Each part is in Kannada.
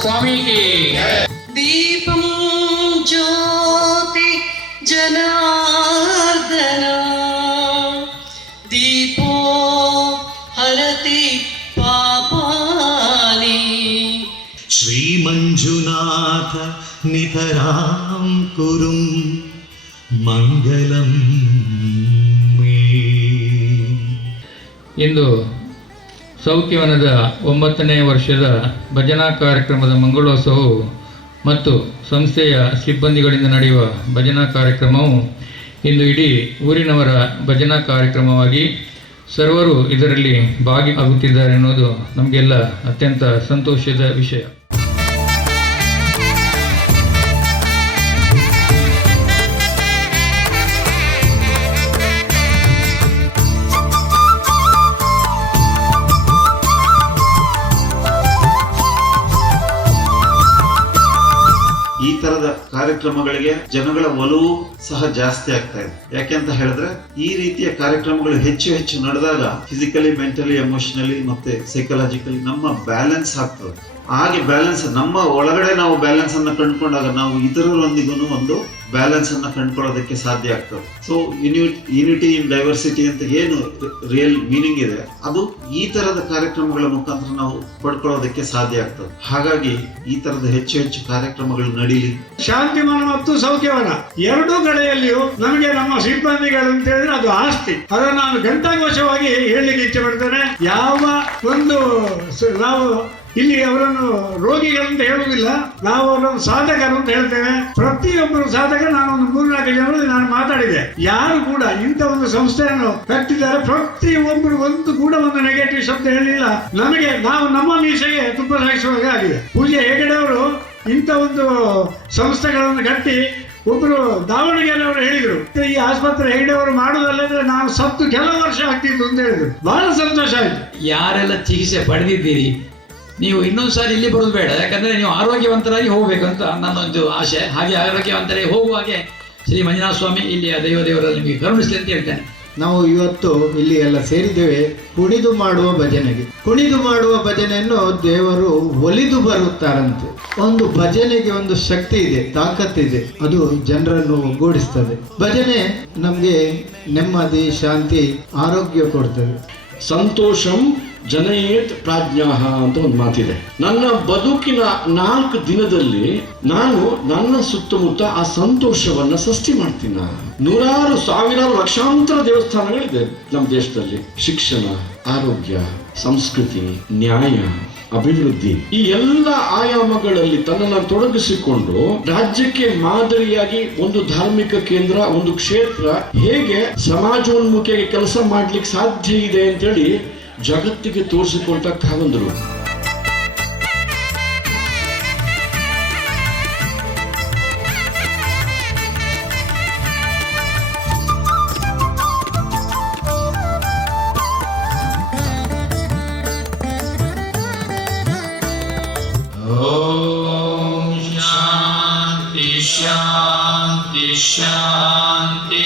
స్వామికి దీపం జ్యోతి జనార్దన దీపో హరతి పాపాని శ్రీ మంజునాథ నితరాం కురుం మంగళం ఇందు ಸೌಖ್ಯವನದ ಒಂಬತ್ತನೇ ವರ್ಷದ ಭಜನಾ ಕಾರ್ಯಕ್ರಮದ ಮಂಗಳೋತ್ಸವವು ಮತ್ತು ಸಂಸ್ಥೆಯ ಸಿಬ್ಬಂದಿಗಳಿಂದ ನಡೆಯುವ ಭಜನಾ ಕಾರ್ಯಕ್ರಮವು ಇಂದು ಇಡೀ ಊರಿನವರ ಭಜನಾ ಕಾರ್ಯಕ್ರಮವಾಗಿ ಸರ್ವರು ಇದರಲ್ಲಿ ಭಾಗಿಯಾಗುತ್ತಿದ್ದಾರೆ ಅನ್ನೋದು ನಮಗೆಲ್ಲ ಅತ್ಯಂತ ಸಂತೋಷದ ವಿಷಯ. ಕಾರ್ಯಕ್ರಮಗಳಿಗೆ ಜನಗಳ ಒಲವು ಸಹ ಜಾಸ್ತಿ ಆಗ್ತಾ ಇದೆ. ಯಾಕೆಂತ ಹೇಳಿದ್ರೆ, ಈ ರೀತಿಯ ಕಾರ್ಯಕ್ರಮಗಳು ಹೆಚ್ಚು ಹೆಚ್ಚು ನಡೆದಾಗ ಫಿಸಿಕಲಿ ಮೆಂಟಲಿ ಎಮೋಷನಲಿ ಮತ್ತೆ ಸೈಕಲಾಜಿಕಲಿ ನಮ್ಮ ಬ್ಯಾಲೆನ್ಸ್ ಆಗ್ತದೆ. ಹಾಗೆ ಬ್ಯಾಲೆನ್ಸ್ ನಮ್ಮ ಒಳಗಡೆ ನಾವು ಬ್ಯಾಲೆನ್ಸ್ ಅನ್ನ ಕಂಡುಕೊಂಡಾಗ ನಾವು ಇತರರೊಂದಿಗೂ ಒಂದು ಬ್ಯಾಲೆನ್ಸ್ ಅನ್ನ ಕಂಡುಕೊಳ್ಳೋದಕ್ಕೆ ಸಾಧ್ಯ ಆಗ್ತದೆ. ಸೊ ಯುನಿಟಿ ಇನ್ ಡೈವರ್ಸಿಟಿ ಅಂತ ಏನು ರಿಯಲ್ ಮೀನಿಂಗ್ ಇದೆ? ಅದು ಈ ತರದ ಕಾರ್ಯಕ್ರಮಗಳ ಮುಖಾಂತರ ನಾವು ಪಡ್ಕೊಳ್ಳೋದಕ್ಕೆ ಸಾಧ್ಯ ಆಗ್ತದೆ. ಹಾಗಾಗಿ ಈ ತರದ ಹೆಚ್ಚು ಹೆಚ್ಚು ಕಾರ್ಯಕ್ರಮಗಳು ನಡೀಲಿ. ಶಾಂತಿವನ ಮತ್ತು ಸೌಖ್ಯವನ. ಎರಡೂ ಕಡೆಯಲ್ಲಿಯೂ ನಮಗೆ ನಮ್ಮ ಸಿಬ್ಬಂದಿಗಳು ಅಂತ ಹೇಳಿದ್ರೆ ಅದು ಆಸ್ತಿ. ಅದನ್ನು ನಾನು ಘಂಟಾಘೋಷವಾಗಿ ಹೇಳಲಿಕ್ಕೆ ಇಚ್ಛೆ ಪಡ್ತೇನೆ. ಯಾವ ಒಂದು ನಾವು ಇಲ್ಲಿ ಅವರನ್ನು ರೋಗಿಗಳಂತ ಹೇಳುವುದಿಲ್ಲ. ನಾವು ಅವರನ್ನು ಸಾಧಕರು ಅಂತ ಹೇಳ್ತೇವೆ. ಪ್ರತಿಯೊಬ್ಬರು ಸಾಧಕ ನಾನು ಒಂದು ಮೂರ್ನಾಲ್ಕು ಜನರಲ್ಲಿ ನಾನು ಮಾತಾಡಿದೆ. ಯಾರು ಕೂಡ ಇಂಥ ಒಂದು ಸಂಸ್ಥೆಯನ್ನು ಕಟ್ಟಿದ್ದಾರೆ, ಪ್ರತಿಯೊಬ್ಬರು ಒಂದು ಕೂಡ ಒಂದು ನೆಗೆಟಿವ್ ಶಬ್ದ ಹೇಳಿಲ್ಲ. ನಮಗೆ, ನಾವು ನಮ್ಮ ಮೀಸೆಗೆ ತುಪ್ಪ ಸಹಿಸುವಾಗ ಆಗಿದೆ. ಪೂಜೆ ಹೆಗಡೆ ಅವರು ಇಂಥ ಒಂದು ಸಂಸ್ಥೆಗಳನ್ನು ಕಟ್ಟಿ ಒಬ್ಬರು ದಾವಣಗೆರೆಯವರು ಹೇಳಿದ್ರು, ಈ ಆಸ್ಪತ್ರೆ ಹೆಗಡೆಯವರು ಮಾಡುವುದಲ್ಲದ್ರೆ ನಾನು ಸತ್ತು ಕೆಲವು ವರ್ಷ ಆಗ್ತಿತ್ತು ಅಂತ ಹೇಳಿದ್ರು. ಬಹಳ ಸಂತೋಷ ಆಯ್ತು. ಯಾರೆಲ್ಲ ಚಿಕಿತ್ಸೆ ಪಡೆದಿದ್ದೀರಿ? ನೀವು ಇನ್ನೊಂದು ಸಾರಿ ಇಲ್ಲಿ ಬರೋದು ಬೇಡ, ಯಾಕಂದ್ರೆ ನೀವು ಆರೋಗ್ಯವಂತರಾಗಿ ಹೋಗ್ಬೇಕು ಅಂತ ನನ್ನೊಂದು ಆಸೆ. ಹಾಗೆ ಆರೋಗ್ಯವಂತರಾಗಿ ಹೋಗುವ ಹಾಗೆ ಶ್ರೀ ಮಂಜುನಾಥ ಸ್ವಾಮಿ, ಇಲ್ಲಿಯ ದೈವ ದೇವರಲ್ಲಿ ನಿಮಗೆ ಕರುಣಿಸಲಿ ಅಂತ ಹೇಳ್ತೇನೆ. ನಾವು ಇವತ್ತು ಇಲ್ಲಿ ಎಲ್ಲ ಸೇರಿದ್ದೇವೆ. ಕುಣಿದು ಮಾಡುವ ಭಜನೆಗೆ. ಕುಣಿದು ಮಾಡುವ ಭಜನೆಯನ್ನು ದೇವರು ಒಲಿದು ಬರುತ್ತಾರಂತೆ. ಒಂದು ಭಜನೆಗೆ ಒಂದು ಶಕ್ತಿ ಇದೆ ತಾಕತ್ತಿದೆ ಅದು ಜನರನ್ನು ಒಗ್ಗೂಡಿಸ್ತದೆ. ಭಜನೆ ನಮಗೆ ನೆಮ್ಮದಿ, ಶಾಂತಿ, ಆರೋಗ್ಯ ಕೊಡ್ತದೆ. ಸಂತೋಷಂ ಜನಯೇತ್ ಪ್ರಾಜ್ಞಾಹ ಅಂತ ಒಂದು ಮಾತಿದೆ. ನನ್ನ ಬದುಕಿನ ನಾಲ್ಕು ದಿನದಲ್ಲಿ ನಾನು ನನ್ನ ಸುತ್ತಮುತ್ತ ಆ ಸಂತೋಷವನ್ನ ಸೃಷ್ಟಿ ಮಾಡ್ತೀನ ನೂರಾರು ಸಾವಿರಾರು ಲಕ್ಷಾಂತರ ದೇವಸ್ಥಾನಗಳಿದೆ ನಮ್ಮ ದೇಶದಲ್ಲಿ. ಶಿಕ್ಷಣ, ಆರೋಗ್ಯ, ಸಂಸ್ಕೃತಿ, ನ್ಯಾಯ, ಅಭಿವೃದ್ಧಿ. ಈ ಎಲ್ಲ ಆಯಾಮಗಳಲ್ಲಿ ತನ್ನನ್ನು ತೊಡಗಿಸಿಕೊಂಡು ರಾಜ್ಯಕ್ಕೆ ಮಾದರಿಯಾಗಿ ಒಂದು ಧಾರ್ಮಿಕ ಕೇಂದ್ರ, ಒಂದು ಕ್ಷೇತ್ರ ಹೇಗೆ ಸಮಾಜೋನ್ಮುಖಿಯಾಗಿ ಕೆಲಸ ಮಾಡ್ಲಿಕ್ಕೆ ಸಾಧ್ಯ ಇದೆ ಅಂತೇಳಿ ಜಗತ್ತಿಗೆ ತೋರಿಸಿಕೊಳ್ತಾ ಕಾವಂದರು ಓಂ ಶಾಂತಿ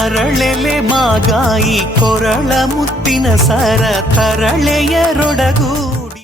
ಅರಳೆಲೆ ಮಾಗಾಯಿ ಕೊರಳ ಮುತ್ತಿನ ಸರ ತರಳೆಯರೊಡಗು